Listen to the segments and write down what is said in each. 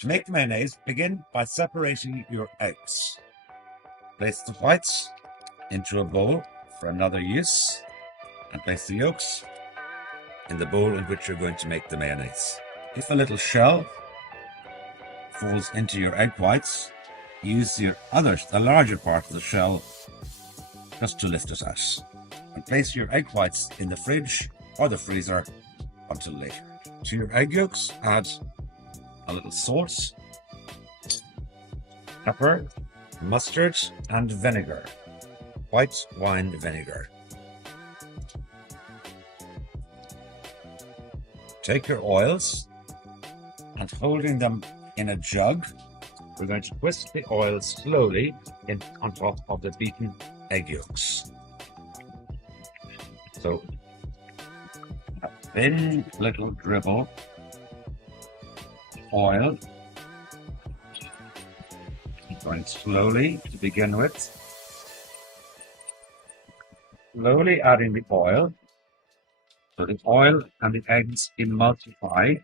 To make the mayonnaise, begin by separating your eggs. Place the whites into a bowl for another use and place the yolks in the bowl in which you're going to make the mayonnaise. If a little shell falls into your egg whites, use the larger part of the shell just to lift it out. And place your egg whites in the fridge or the freezer until later. To your egg yolks, add a little salt, pepper, mustard, and vinegar. White wine vinegar. Take your oils and holding them in a jug, we're going to whisk the oil slowly on top of the beaten egg yolks. So a thin little dribble of oil, going slowly to begin with. Slowly adding the oil, so the oil and the eggs emulsify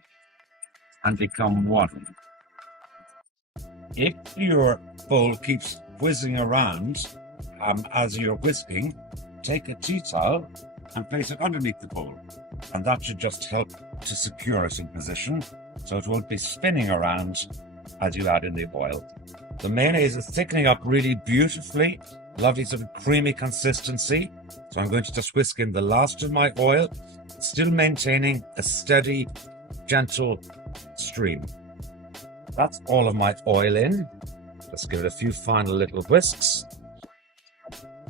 and become one. If your bowl keeps whizzing around as you're whisking, take a tea towel and place it underneath the bowl, and that should just help to secure it in position so it won't be spinning around as you add in the oil. The mayonnaise is thickening up really beautifully, lovely sort of creamy consistency. So I'm going to just whisk in the last of my oil, still maintaining a steady, gentle stream. That's all of my oil in. Let's give it a few final little whisks.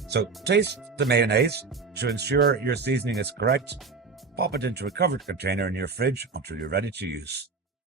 So taste the mayonnaise to ensure your seasoning is correct. Pop it into a covered container in your fridge until you're ready to use.